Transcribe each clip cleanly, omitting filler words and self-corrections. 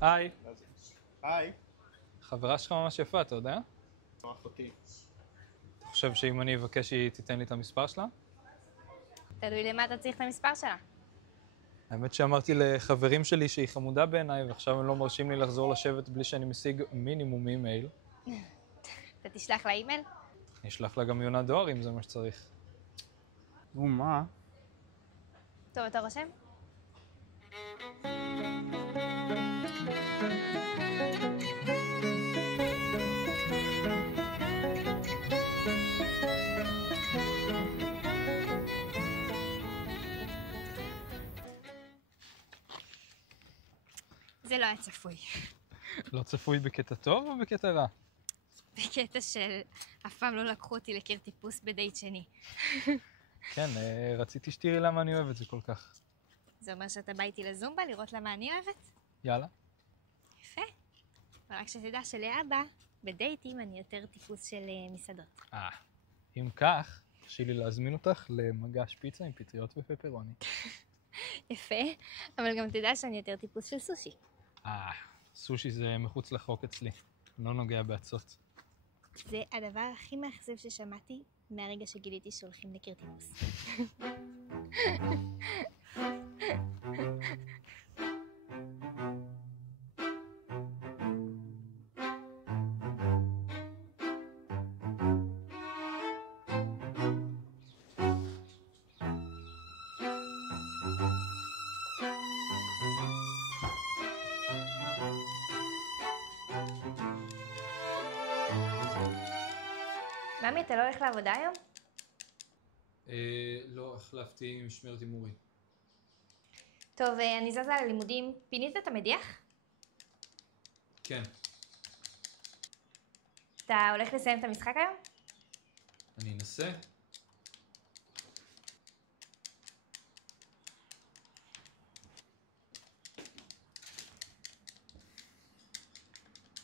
היי. היי. חברה שלך ממש יפה, אתה יודע? אחותי. אתה חושב שאם אני אבקש היא תיתן לי את המספר שלה? תלוי למה אתה צריך את המספר שלה. האמת שאמרתי לחברים שלי שהיא חמודה בעיניי, ועכשיו הם לא מרשים לי לחזור לשבת בלי שאני משיג מינימום אימייל. אתה תשלח לה אימייל? אני אשלח לה גם יונת דואר אם זה מה שצריך. נו, מה? טוב, אתה רושם? זה לא היה צפוי. לא צפוי בקטע טוב או בקטע רע? בקטע של אף פעם לא לקחו אותי לקיר טיפוס בדייט שני. כן, רציתי שתראי למה אני אוהב את זה כל כך. זה אומר שאתה בא איתי לזומבה לראות למה אני אוהבת? יאללה. יפה. ורק שתדע שלאבא, בדייטים אני יותר טיפוס של מסעדות. אם כך, תרשי לי להזמין אותך למגש פיצה עם פטריות ופפרוני. יפה, אבל גם תדע שאני יותר טיפוס של סושי. סושי זה מחוץ לחוק אצלי. לא נוגע בעצות. זה הדבר הכי מאכזב ששמעתי מהרגע שגיליתי שהולכים לקיר טיפוס. ממי, אתה לא הולך לעבודה היום? לא, החלפתי משמרת עם אורי. טוב, אני זזה ללימודים. פינית את המדיח? כן. אתה הולך לסיים את המשחק היום? אני אנסה.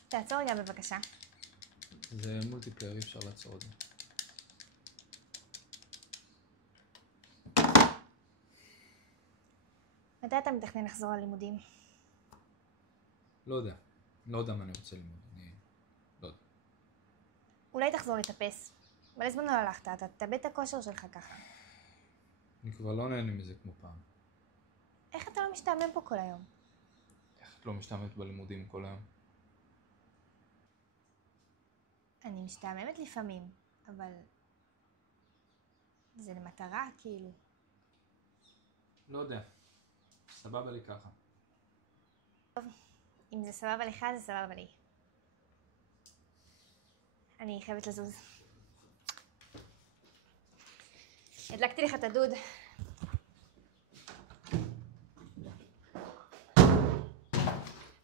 תעצור רגע בבקשה. זה מולטיפלייר, אי אפשר לעצור את זה. מתי אתה מתכנן לחזור ללימודים? לא יודע. לא יודע מה אני רוצה ללמוד. אני לא יודע. אולי תחזור לטפס. מלא זמן לא הלכת, אתה תאבד את הכושר שלך ככה. אני כבר לא נהנה מזה כמו פעם. איך אתה לא משתעמם פה כל היום? איך את לא משתעממת בלימודים כל היום? אני משתעממת לפעמים, אבל זה למטרה, כאילו. לא יודע. סבבה לי ככה. טוב, אם זה סבבה לך, זה סבבה לי. אני חייבת לזוז. הדלקתי לך את הדוד.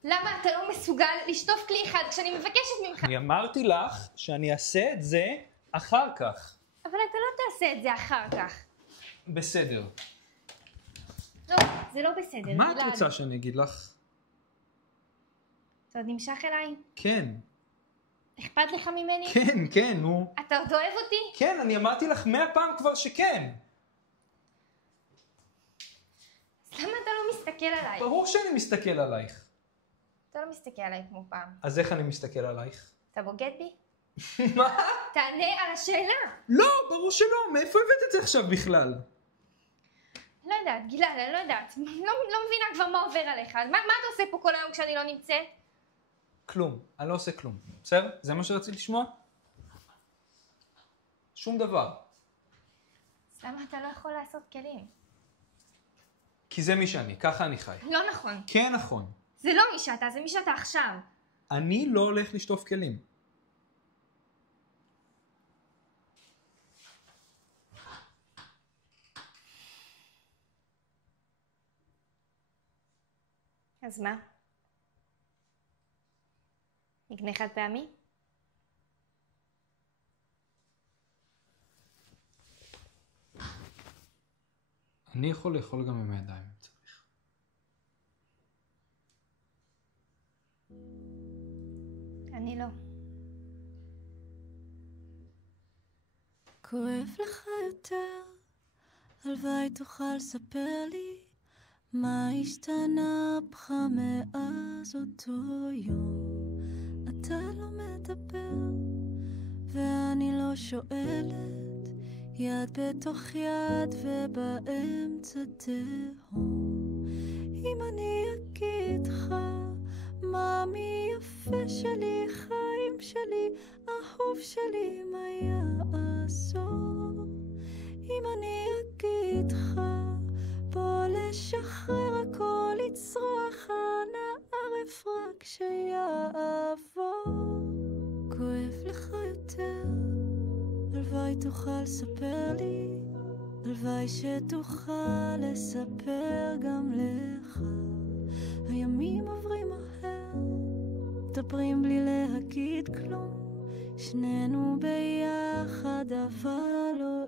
למה אתה לא מסוגל לשטוף כלי אחד כשאני מבקשת ממך? אני אמרתי לך שאני אעשה את זה אחר כך. אבל אתה לא תעשה את זה אחר כך. בסדר. לא, זה לא בסדר. מה את רוצה שאני אגיד לך? אתה עוד נמשך אליי? כן. אכפת לך ממני? כן, נו. אתה עוד אוהב אותי? כן, אני אמרתי לך 100 פעם כבר שכן. אז למה אתה לא מסתכל עליי? ברור שאני מסתכל עלייך. אתה לא מסתכל עליי כמו פעם. אז איך אני מסתכל עלייך? אתה בוגד בי? מה? תענה על השאלה. לא, ברור שלא. מאיפה הבאת את זה עכשיו בכלל? לא יודעת, גלעד, אני לא יודעת. לא מבינה כבר מה עובר עליך. מה אתה עושה פה כל היום כשאני לא נמצאת? כלום. אני לא עושה כלום. בסדר? זה מה שרציתי לשמוע? שום דבר. אז למה אתה לא יכול לעשות כלים? כי זה מי שאני. ככה אני חי. לא נכון. כן נכון. זה לא מי שאתה, זה מי שאתה עכשיו. אני לא הולך לשטוף כלים. אז מה? נקנה חד פעמי? אני יכול לאכול גם עם הידיים אם צריך. אני לא. כואב לך יותר, הלוואי תוכל לספר לי מה השתנה בך מאז אותו יום? אתה לא מדבר ואני לא שואלת, יד בתוך יד ובאמצע תהום. אם אני אגיד לך מה מי יפה שלי, חיים שלי, אהוב שלי, מה יעזור? אם אני אגיד לך בוא לשחרר הכל, לצרוח הנערף רק שיעבור. כואב לך יותר, הלוואי תוכל לספר לי, הלוואי שתוכל לספר גם לך. הימים עוברים מהר, מדברים בלי להגיד כלום, שנינו ביחד אבל לא